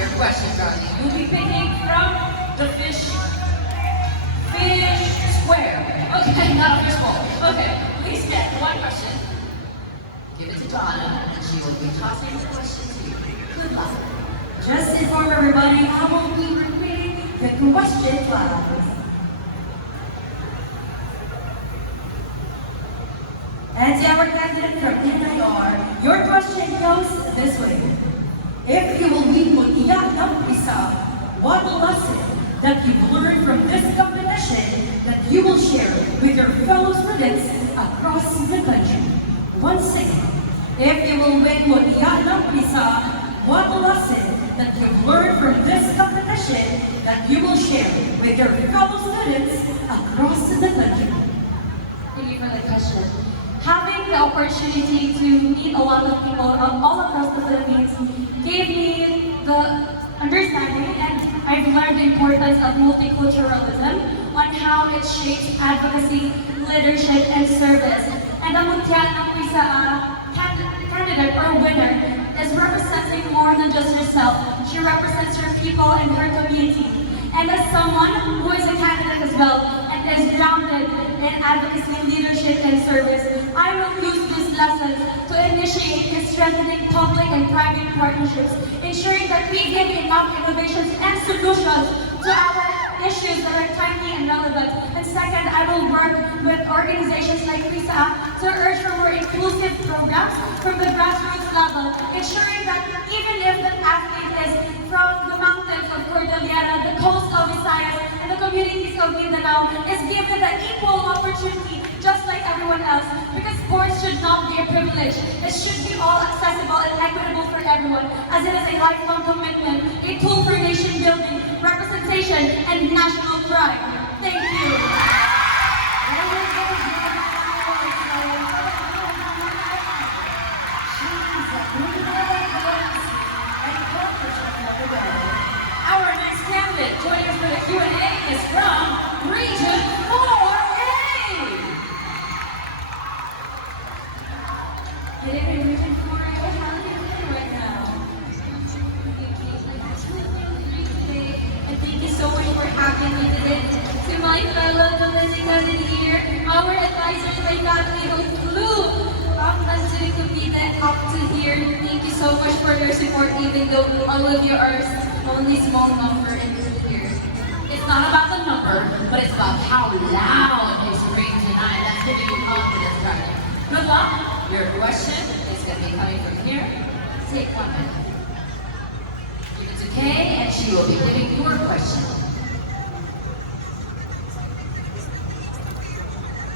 your question, darling. You'll be picking from the fish square. Okay, not a fish bowl. Okay, please get one question. Give it to Donna, and she will be tossing the question to you. Good luck. Just inform everybody, I will be repeating the question class. And our candidate from NIR, your question goes this way. If you will win Mutya ng Prisaa, what lesson that you've learned from this competition that you will share with your fellow students across the country? Once again, if you will win Mutya ng Prisaa, what lesson that you've learned from this competition that you will share with your fellow students across the country? Thank you for the question. Having the opportunity to meet a lot of people all across the Philippines gave me the understanding, and I've learned the importance of multiculturalism on how it shapes advocacy, leadership, and service. And the Mutya ng Prisaa candidate or winner is representing more than just herself. She represents her people and her community. And as someone who is a candidate as well and is grounded in advocacy, leadership, and service, I will use this lesson to initiate and strengthening public and private partnerships, ensuring that we give enough innovations and solutions to our issues that are timely and relevant. And second, I will work with organizations like Prisaa to urge for more inclusive programs from the grassroots level, ensuring that even if the athlete is from the mountains of Cordillera, the coast of Visayas, and the communities of Mindanao, is given the equal opportunity just like everyone else. Because sports should not be a privilege. It should be all accessible and equitable for everyone, as it is a lifelong commitment, a tool for nation building, representation, and national pride. Thank you. Our next candidate joining us for the Q&A is from Region 4A. Good evening, Region 4A. How are you doing right now? And thank you so much for having me today. To my fellow domestic here, our advisors, they got a little clue up until competed up to here. Thank you so much for your support, even though all of you are only small number in here. It's not about the number, but it's about how loud it's ring tonight. That's giving you confidence, darling. Good luck. Your question is going to be coming from here. Take 1 minute. Give it to Kay, and she will be giving your question.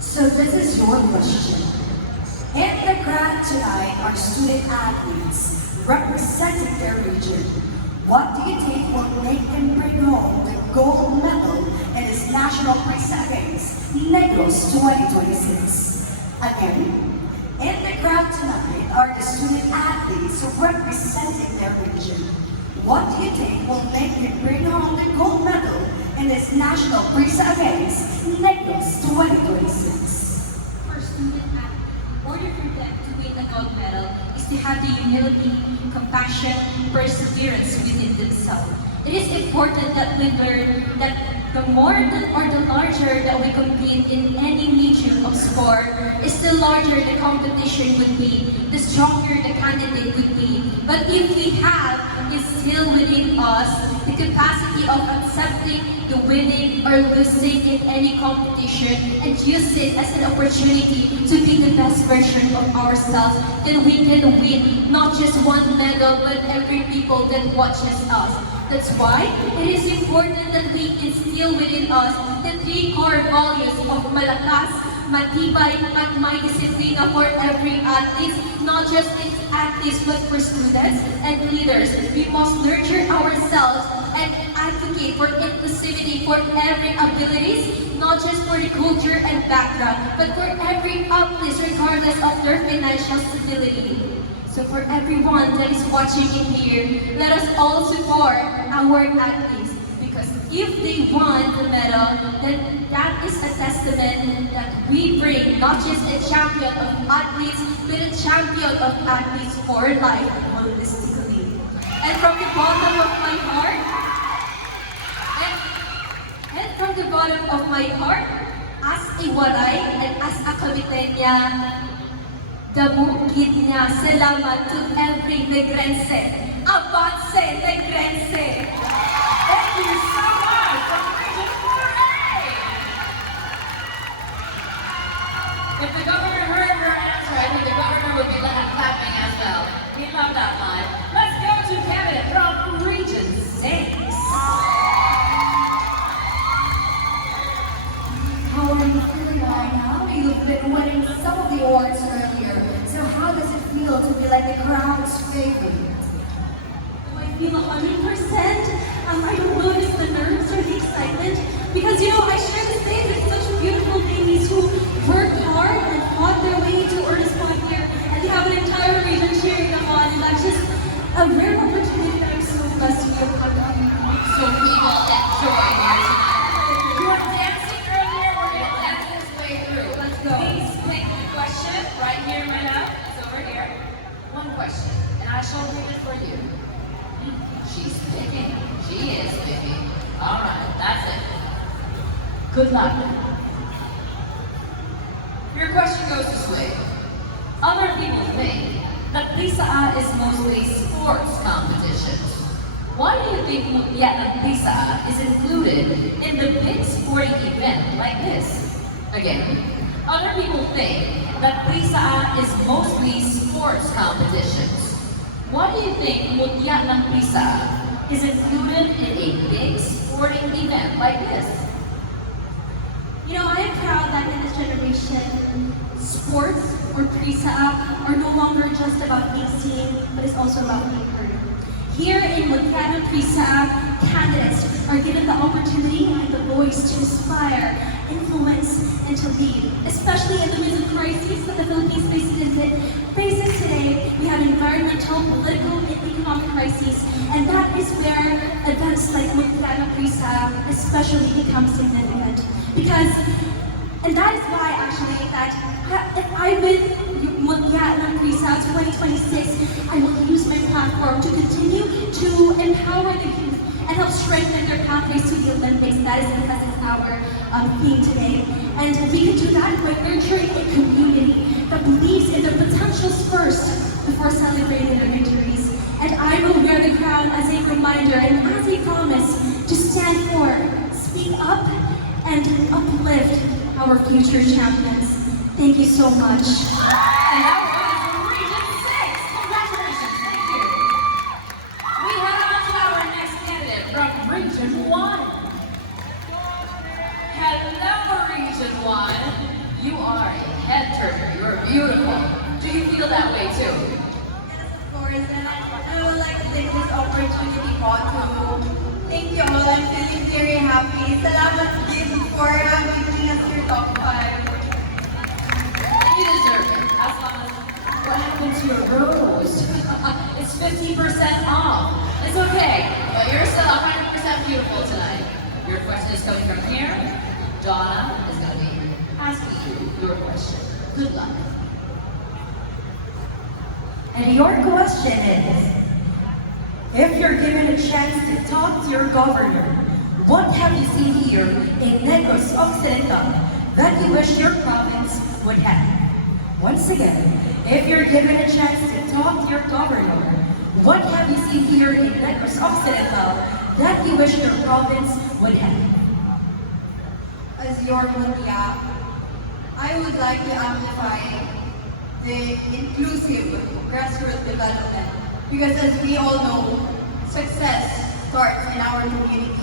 So this is your question. In the crowd tonight are student athletes representing their region. What do you think will make them bring home the gold medal in this National PRISAAGames Negros 2026? Again, in the crowd tonight are the student athletes representing their region. What do you think will make them bring home the gold medal in this National PRISAAGames Negros 2026? For student athletes, in order for them to win the gold medal, is to have the humility, compassion, perseverance within themselves. It is important that we learn that the more or the larger that we compete in any medium of sport, is the larger the competition would be, the stronger the candidate would be. But if we have is still within us the capacity of accepting the winning or losing in any competition and use it as an opportunity to be the best version of ourselves, then we can win not just one medal but every people that watches us. That's why it is important that we instill within us the 3 core values of malakas, matibay, at may disiplina for every athlete, not just athletes but for students and leaders. We must nurture ourselves and advocate for inclusivity for every abilities, not just for the culture and background, but for every athlete regardless of their financial stability. So for everyone that is watching in here, let us all support our athletes, because if they won the medal, then that is a testament that we bring not just a champion of athletes, but a champion of athletes for life holistically. And from the bottom of my heart, and from the bottom of my heart, as a Waray and as a Kabitenya, damukid niya, salamat to every Negrense. Avance, Negrense! Thank you so much from Region 4A. If the governor heard her answer, I think the governor would be clapping as well. We love that line. Let's go to candidate from Region 6. How are you feeling right now? You've been winning some of the awards earlier. So how does it feel to be like the crowd's favorite? Do I feel 100%? I don't know if it's the nerves or the excitement. Because I share the stage with such beautiful babies who worked hard and fought their way to earn a spot here. And they have an entire region cheering them on. And that's just a rare opportunity that I'm so blessed to be a part of. So we will enjoy here tonight. You were dancing earlier, we're going to dance this way through. Let's go. Please pick the question right here, right now. It's over here. One question, and I shall read it for you. She's picking. She is picking. All right, that's it. Good luck. Your question goes this way. Other people think that Prisaa is mostly sports competitions. Why do you think Mutya and Prisaa is included in the big sporting event like this? Again, other people think that Prisaa is mostly sports competitions. Why do you think Mutya and Prisaa is included in a big sporting event like this? I am proud that in this generation, sports or Prisaa are no longer just about being seen, but it's also about being heard. Here in Mutya and Prisaa, candidates are given the opportunity and the voice to inspire, influence, and to lead, especially in the midst of crises that the Philippines faces today. We have environmental, political, and economic crises, and that is where events like Mutya and Prisaa especially become significant. And that is why actually that if I win Mutya and Prisaa 2026, I will use my platform to continue to empower the youth and help strengthen their pathways to the Olympics. That is because it's our theme today. And we can do that by nurturing a community that believes in their potentials first before celebrating their victories. And I will wear the crown as a reminder and as a promise to stand for, speak up, and uplift our future champions. Thank you so much. And that was from Region 6. Congratulations, thank you. We head on to our next candidate from Region 1. Hello, Region 1. You are a head turner. You are beautiful. Do you feel that way too? Yes, of course. And I would like to take this opportunity to thank you all. I'm feeling very happy. Salamat din for making us your top 5. You deserve it. As long as what happened to your rose? It's 50% off. It's okay, but you're still 100% beautiful tonight. Your question is coming from here. Donna is going to be asking you your question. Good luck. And your question is, if you're given a chance to talk to your governor, what have you seen here in Negros Occidental that you wish your province would have? Once again, if you're given a chance to talk to your governor, what have you seen here in Negros Occidental that you wish your province would have? As your Mutya, I would like to amplify the inclusive grassroots development. Because as we all know, success starts in our community.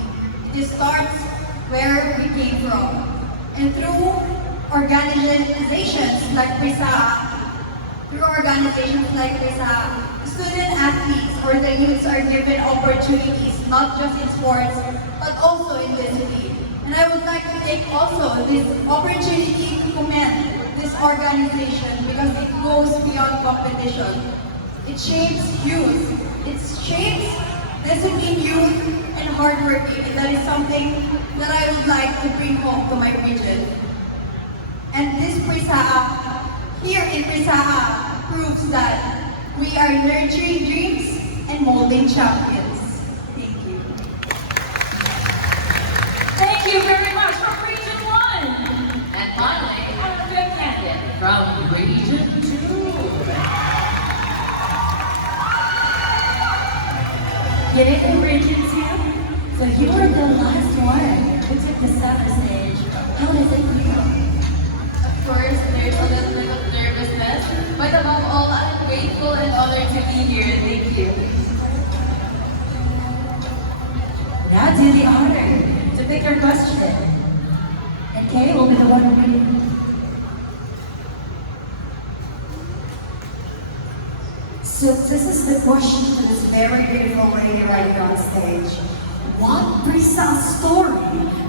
It starts where we came from. And through organizations like Prisaa, the student athletes or the youths are given opportunities not just in sports, but also in discipline. And I would like to take also this opportunity to commend this organization because it goes beyond competition. It shapes youth. It shapes disciplined youth and hardworking. And that is something that I would like to bring home to my region. And this Prisaa, here in Prisaa, proves that we are nurturing dreams and molding champions. Thank you. Thank you very much from Region 1. And finally, our fifth candidate from Region 2. Good evening, Region 2. So you were the last one who took the center stage. How does it feel? Of course, there's a little bit of nervousness, but above all, I'm grateful and honored to be here. Thank you. Now do the honor to pick your question. And Kay will be the one reading. So this is the question to this very beautiful lady right here on stage. What Prisaa story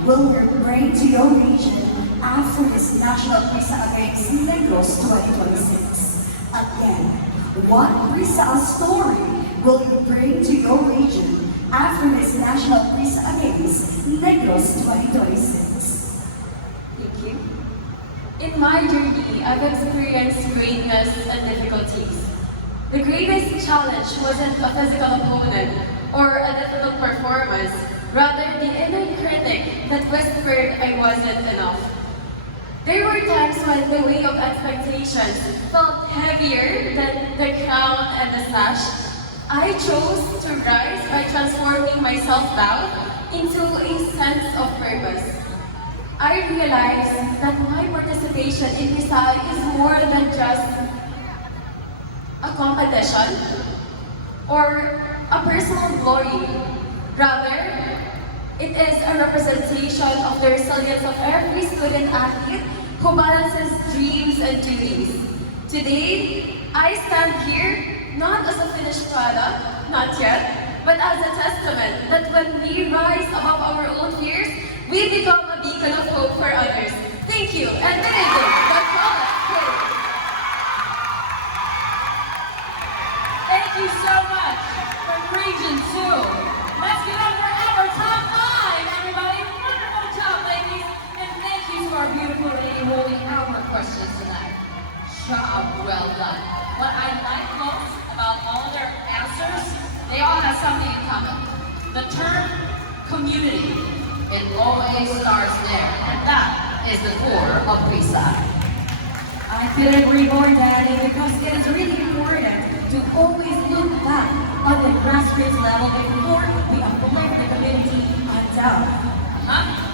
will you bring to your region after this National PRISAAGames Negros 2026? Again, what Prisaa story will you bring to your region after this National PRISAAGames Negros 2026? Thank you. In my journey, I've experienced greatness and difficulties. The greatest challenge wasn't a physical opponent or a difficult performance, rather the inner critic that whispered I wasn't enough. There were times when the weight of expectations felt heavier than the crown and the sash. I chose to rise by transforming my self-doubt into a sense of purpose. I realized that my participation in Prisaa is more than just a competition or a personal glory. Rather, it is a representation of the resilience of every student athlete who balances dreams and duties. Today, I stand here not as a finished product, not yet, but as a testament that when we rise above our own fears, we become a beacon of hope for others. Thank you, and very good. That's all. Thank you so much from Region 2. Let's get on for our top 5, everybody. Wonderful job, ladies. And thank you to our beautiful lady holding our questions tonight. Job well done. What I like most about all their answers, they all have something in common. The term community, it always starts there. And that is the core of Prisaa. I couldn't agree more, Daddy, because it is really important to always look back on the grassroots level before we uplift the community on top.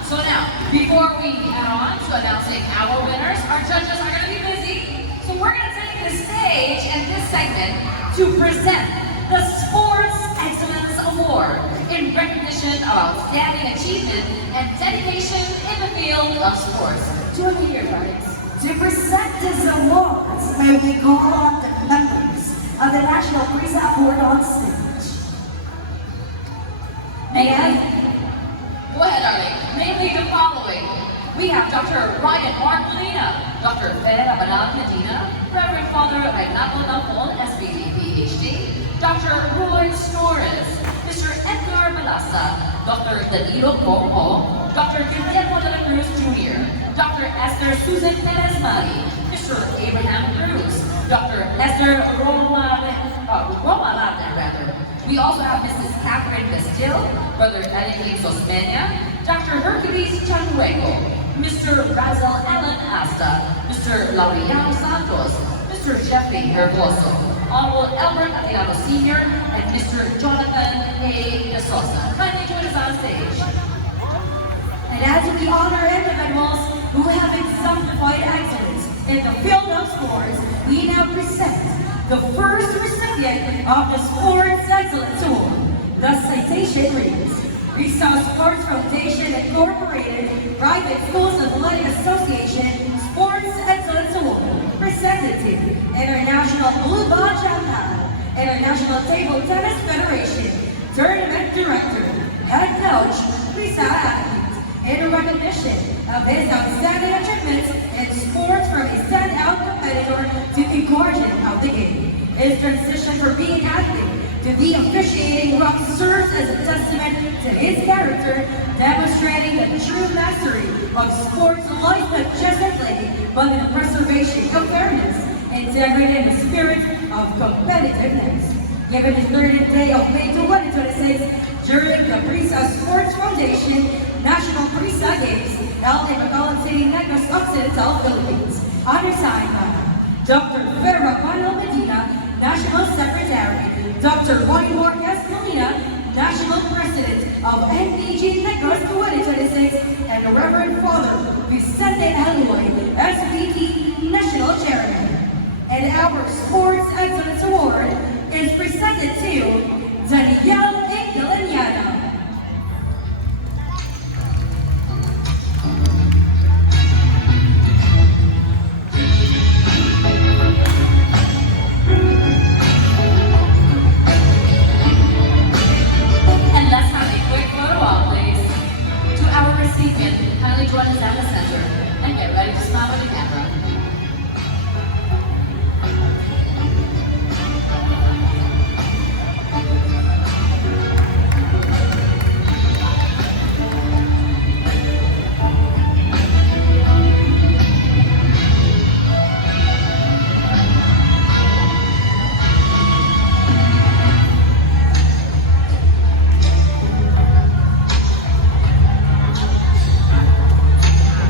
So now, before we head on to announcing our winners, our judges are going to be busy. So we're going to take the stage in this segment to present the Sports Excellence Award in recognition of outstanding achievement and dedication in the field of sports. Join me here, guys. To present this awards, may we call on the members of the National Prisaa Board on stage. May I? Go ahead, darling. Namely the following. We have Dr. Ryan Mark Molina, Dr. Vera Balang Medina, Reverend Father Renato Dalpon, SBD, PhD, Dr. Roy Storres, Mr. Edgar Balasa, Dr. Danilo Coco, Dr. Guillermo de la Cruz Jr., Dr. Esther Susan Perez Mari, Mr. Abraham Cruz, Dr. Esther Roma Ladner. We also have Mrs. Catherine Castillo, Brother Enrique Sospeña, Dr. Hercules Chanueco, Mr. Razel Allen Asta, Mr. Laureano Santos, Mr. Jeffrey Herboso, Honorable Albert Atilano Sr., and Mr. Jonathan A. De Sosa. Kindly join us on stage. And as we honor individuals who have exemplified excellence in the field of sports, we now present the first recipient of the Sports Excellence Award. The citation reads, Prisaa Sports Foundation Incorporated Private Schools Athletic Association Sports Excellence Award, presented to International Blue Ball Champion, International Table Tennis Federation, Tournament Director, Head Coach, Prisaa Athletes, in recognition of his outstanding achievements in sports from a standout competitor to the guardian of the game. His transition from being an athlete to the officiating role serves as a testament to his character, demonstrating the true mastery of sports life not just in play, but in the preservation of fairness, integrity, and the spirit of competitiveness. given the 30th day of May 2026 during the Prisaa Sports Foundation National PRISAAGames held in Bacolod City, Negros Occidental, Philippines. Undersigned by Dr. Vera Manuel Medina, National Secretary, Dr. Juan Marquez Molina, National President of NPG Negros 2026, and the Reverend Father Vicente Eloy, SVP National Chairman. And our Sports Excellence Award is presented to Danielle Inglaniano. And let's have a quick photo op, please. To our recipient, kindly join us at the center and get ready to smile with the camera.